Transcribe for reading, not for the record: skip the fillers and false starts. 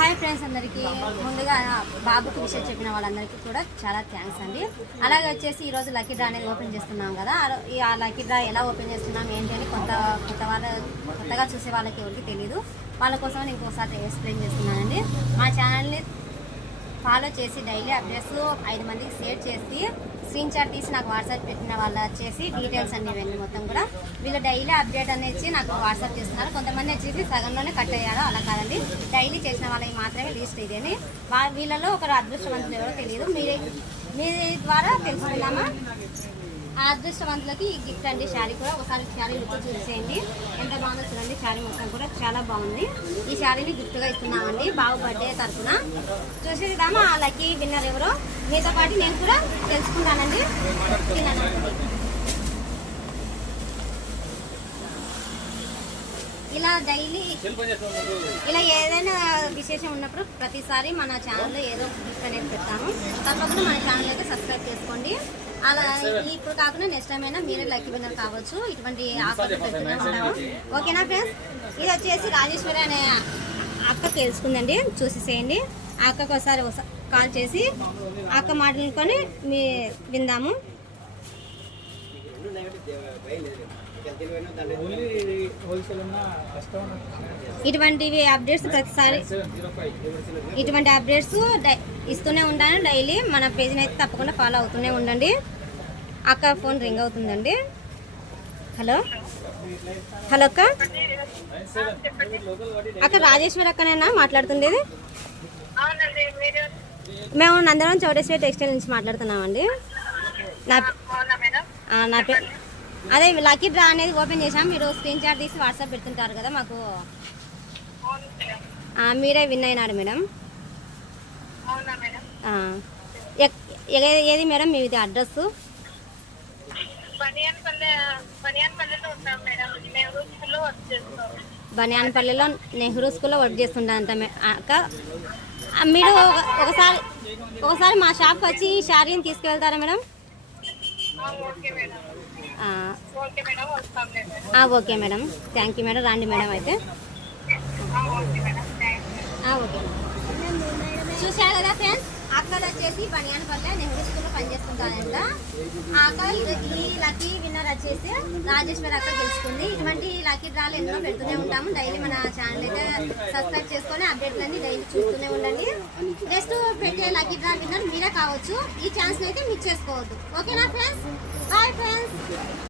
Hi friends, అందరికీ ముందుగా బాబుకి విషయం చెప్పిన వాళ్ళందరికీ కూడా చాలా థ్యాంక్స్ అండి. అలాగే వచ్చేసి ఈరోజు లక్కీ డ్రా అనేది ఓపెన్ చేస్తున్నాం కదా. ఆ లక్కీ డ్రా ఎలా ఓపెన్ చేస్తున్నాం ఏంటి అని కొత్తగా చూసే వాళ్ళకి ఎవరికి తెలియదు. వాళ్ళ కోసం నేను ఇంకోసారి ఎక్స్ప్లెయిన్ చేస్తున్నానండి. మా ఛానల్ని ఫాలో చేసి డైలీ అప్డేట్స్ 5 మందికి షేర్ చేసి స్క్రీన్ షాట్ తీసి నాకు వాట్సాప్ పెట్టిన వాళ్ళు వచ్చేసి డీటెయిల్స్ అన్ని ఇవన్నీ మొత్తం కూడా వీళ్ళు డైలీ అప్డేట్ అనేది నాకు వాట్సాప్ చేస్తున్నారు. కొంతమంది వచ్చేసి సగంలోనే కట్ అయ్యారు. అలా కాదండి, డైలీ చేసిన వాళ్ళకి మాత్రమే లిస్ట్ ఇదేని. వీళ్ళలో ఒకరు అదృష్టవంతులు ఎవరో తెలియదు, మీ ద్వారా తెలుసుకున్నామా. ఆ అదృష్టవంతులకి ఈ గిఫ్ట్ అండి, శారీ కూడా. ఒకసారి శారీ లుక్ చూసేయండి, ఎంత బాగుందో చూడండి. శారీ మొత్తం కూడా చాలా బాగుంది. ఈ శారీని గిఫ్ట్గా ఇస్తున్నామండి బాబు బర్త్డే తరఫున. చూసేద్దామా ఆ లక్కీ విన్నర్ ఎవరో. మీతో పాటు నేను కూడా తెలుసుకుంటానండి. ఇలా డైలీ ఇలా ఏదైనా విశేషం ఉన్నప్పుడు ప్రతిసారి మన ఛానల్లో ఏదో గిఫ్ట్ అనేది పెడతాము. తప్పకుండా మన ఛానల్ అయితే సబ్స్క్రైబ్ చేసుకోండి. అలా ఇప్పుడు కాకుండా నెక్స్ట్ టైం అయినా మీరే లక్కీ విన్నర్ కావచ్చు. ఇటువంటి ఆఫర్లు పెడుతూనే ఉంటాము. ఓకేనా ఫ్రెండ్స్. ఇది వచ్చేసి రాజేశ్వరి అనే అక్క తెలుసుకుందండి, చూసేసేయండి. ఆ అక్కకు ఒకసారి కాల్ చేసి అక్క మాట్లాడుకొని విందాము. ఇటువంటివి అప్డేట్స్ ప్రతిసారి ఇటువంటి అప్డేట్స్ ఇస్తూనే ఉంటాను డైలీ. మన పేజ్ని అయితే తప్పకుండా ఫాలో అవుతూనే ఉండండి. అక్క ఫోన్ రింగ్ అవుతుందండి. హలో హలో అక్క. అక్క రాజేశ్వరి అక్కనేనా మాట్లాడుతుండేది? మేము నందనం చౌడేశ్వరి టెక్స్టైల్ నుంచి మాట్లాడుతున్నామండి. నా పేరు అదే లక్కీ డ్రా అనేది ఓపెన్ చేసాం. మీరు స్క్రీన్ షాట్ తీసి వాట్సాప్ పెడుతుంటారు కదా మాకు. మీరే విన్ అయినాడు మేడం. ఏది మేడం మీది అడ్రస్? బనియాన్పల్లిలో నెహ్రూ స్కూల్లో వర్క్ చేస్తుంటారంట అక్క. మీరు ఒకసారి మా షాప్కి వచ్చి ఈ శారీని తీసుకెళ్తారా madam? Okay madam, thank you madam. రండి మేడం అయితే. ఓకే చూశారు కదా ఫ్రెండ్స్, అక్క వచ్చేసి బనియాన్పల్లె నెహ్రూ స్కూల్లో పనిచేస్తుంటారంట. ఆ అక్క ఈ లక్కీ విన్నర్ వచ్చేసి రాజేశ్వరి అక్క గెలుచుకుంది. ఇటువంటి లక్కీ డ్రాలు ఎన్నో పెడుతూనే ఉంటాము. డైలీ మన ఛానల్ అయితే సబ్స్క్రైబ్ చేసుకొని అప్డేట్లన్నీ డైలీ చూస్తూనే ఉండండి. నెక్స్ట్ పెట్టే లక్కీ డ్రా విన్నర్ మీరే కావచ్చు. ఈ ఛాన్స్ అయితే మిస్ చేసుకోవద్దు. ఓకేనా ఫ్రెండ్స్? Bye friends.